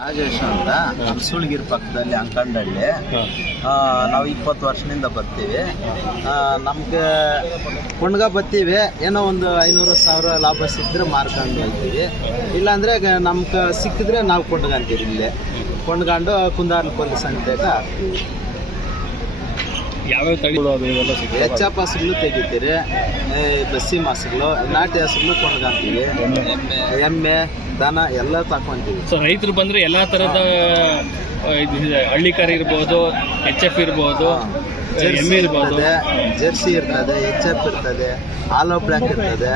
ರಾಜೇಶ್ ಅಂತ ಸುಳ್ಗಿರ್ ಪಕ್ಕದಲ್ಲಿ ಅಂಕಂಡಳ್ಳಿ. ನಾವು 20 ವರ್ಷದಿಂದ ಬರ್ತೀವಿ. ನಮ್ಗೆ ಕೊಂಡ್ಗ ಬರ್ತೀವಿ, ಏನೋ ಒಂದು 500,000 ಲಾಭ ಸಿಕ್ಕಿದ್ರೆ ಮಾರ್ಕೊಂಡು ಹೋಗ್ತೀವಿ. ಇಲ್ಲಾಂದರೆ ನಮ್ಗೆ ಸಿಕ್ಕಿದ್ರೆ ನಾವು ಕೊಂಡ್ಕೊಂತೀವಿ. ಇಲ್ಲೇ ಕೊಂಡ್ಕೊಂಡು ಕುಂದಾರ್ನಪಲ್ಲಿ ಸಂತೆಗೆ ಹಾಕ್ತೀವಿ. ಯಾವ್ಯಾವ ತಳಿಗಳು ಹೆಚ್ಚ ಹಸುಗಳು ತೆಗಿತೀರಿ, ಬಸ್ಸಿ ಮಾಸುಗಳು, ನಾಟಿ ಹಸುಗಳು ಕೊಂಡ್ಕೊಂತೀವಿ. ಎಮ್ಮೆ ದನ ಎಲ್ಲ ತಕೊಂತೀವಿ. ಸೊ ರೈತರು ಬಂದರೆ ಎಲ್ಲ ಥರದ ಹಳ್ಳಿಕಾರಿ ಇರ್ಬೋದು, HF ಇರ್ಬೋದು, ಎಮ್ಮೆ ಇರ್ಬೋದು, ಜರ್ಸಿ ಇರ್ತದೆ, HF ಇರ್ತದೆ, ಆಲೋ ಬ್ಲ್ಯಾಕ್ ಇರ್ತದೆ,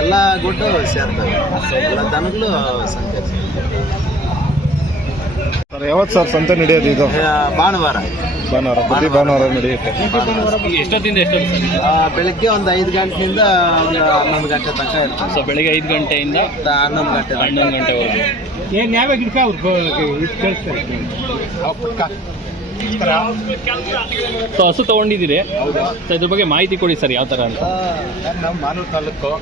ಎಲ್ಲ ಗುಡ್ಡು ಸೇರ್ತವೆ. ಎಲ್ಲ ದನಗಳು ಸಂತೆ. ಸರ್ ಯಾವತ್ತು ಸರ್ ಸಂತೆ ನಡೆಯೋದು? ಇದು ಭಾನುವಾರ ಪ್ರತಿ ಭಾನುವಾರ ನಡೆಯುತ್ತೆ. ಎಷ್ಟೊತ್ತಿಂದ ಎಷ್ಟೊತ್ತು ಸರ್? ಬೆಳಗ್ಗೆ ಒಂದು 5 ಗಂಟೆಯಿಂದ ಒಂದು 11 ಗಂಟೆ ತನಕ ಇರ್ತದೆ. ಸೊ ಬೆಳಗ್ಗೆ 5 ಗಂಟೆಯಿಂದ 11 ಗಂಟೆವರೆಗೆ. ಸೊ ಹಸು ತಗೊಂಡಿದ್ದೀರಿ, ಸೊ ಇದ್ರ ಬಗ್ಗೆ ಮಾಹಿತಿ ಕೊಡಿ ಸರ್, ಯಾವ ಥರ ಅಂತ. ನಮ್ಮ ಮಾನೂರು ತಾಲೂಕು,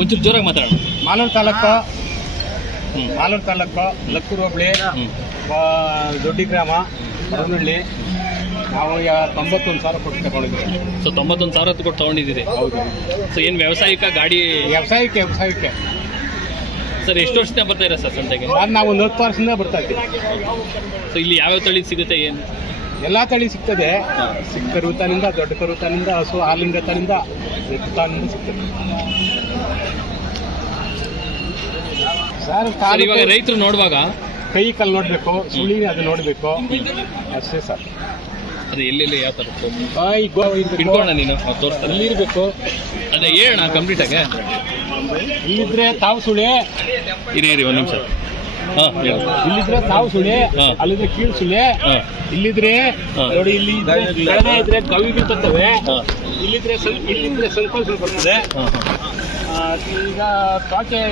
ಒಂಚೂರು ಜೋರಾಗಿ ಮಾತಾಡೋಣ. ಮಾನೂರು ತಾಲೂಕು ಲಕ್ಕೂರು ಹೋಬಳಿ, ದೊಡ್ಡ ಗ್ರಾಮ, ಹೊರನಹಳ್ಳಿ. ನಾವು 91,000 ಕೊಟ್ಟು ತಗೊಂಡಿದ್ದೀವಿ. ಸೊ 91,000 ಕೊಟ್ಟು ತಗೊಂಡಿದ್ದೀರಿ? ಹೌದು. ಸೊ ಏನು ವ್ಯವಸಾಯಿಕ ಗಾಡಿ? ವ್ಯವಸಾಯಕ್ಕೆ. ಸರ್ ಎಷ್ಟು ವರ್ಷದಿಂದ ಬರ್ತಾ ಇರ ಸರ್ ಸಂತೆಗೆ? ನಾವು ಒಂದು 10 ವರ್ಷದಿಂದ ಬರ್ತಾ ಇದ್ದೀವಿ. ಸೊ ಇಲ್ಲಿ ಯಾವ್ಯಾವ ತಳಿ ಸಿಗುತ್ತೆ, ಏನು? ಎಲ್ಲ ತಳಿ ಸಿಗ್ತದೆ. ಚಿಕ್ಕ ಕರುತಾನಿಂದ ದೊಡ್ಡ ಕರುತಾನಿಂದ, ಹಸು ಹಾಲಿಂದ ತಾನಿಂದ ತಾನಿಂದ ಸಿಗ್ತದೆ ಸರ್. ಇವಾಗ ರೈತರು ನೋಡುವಾಗ ಕೈ ಕಾಲು ನೋಡಬೇಕು, ಸುಳಿ ಅದು ನೋಡಬೇಕು, ಅಷ್ಟೇ ಸರ್. ಅದೇ ಎಲ್ಲೆಲ್ಲಿ ಯಾವ ಥರ ಇಟ್ಕೋಣ ನೀನು ತೋರಿಸ್ತಾರೆ. ಇಲ್ಲಿ ಇರಬೇಕು. ಅದೇ ಹೇಳೋಣ ಕಂಪ್ಲೀಟಾಗೆ. ಇಲ್ಲಿದ್ರೆ ತಾವು ಸುಳಿ, ಇರಿ ಒಂದು ನಿಮಿಷ. ಹಾಂ, ಇಲ್ಲಿದ್ರೆ ತಾವು ಸುಳಿ, ಅಲ್ಲಿದ್ರೆ ಕೀಳು ಸುಳಿ. ಇಲ್ಲಿದ್ರೆ ನೋಡಿ, ಇಲ್ಲಿ ಇದ್ರೆ ಗವಿಗಳು ಬರ್ತವೆ. ಇಲ್ಲಿದ್ರೆ ಸ್ವಲ್ಪ ಬರ್ತದೆ. ಈಗ ತೋಟೆ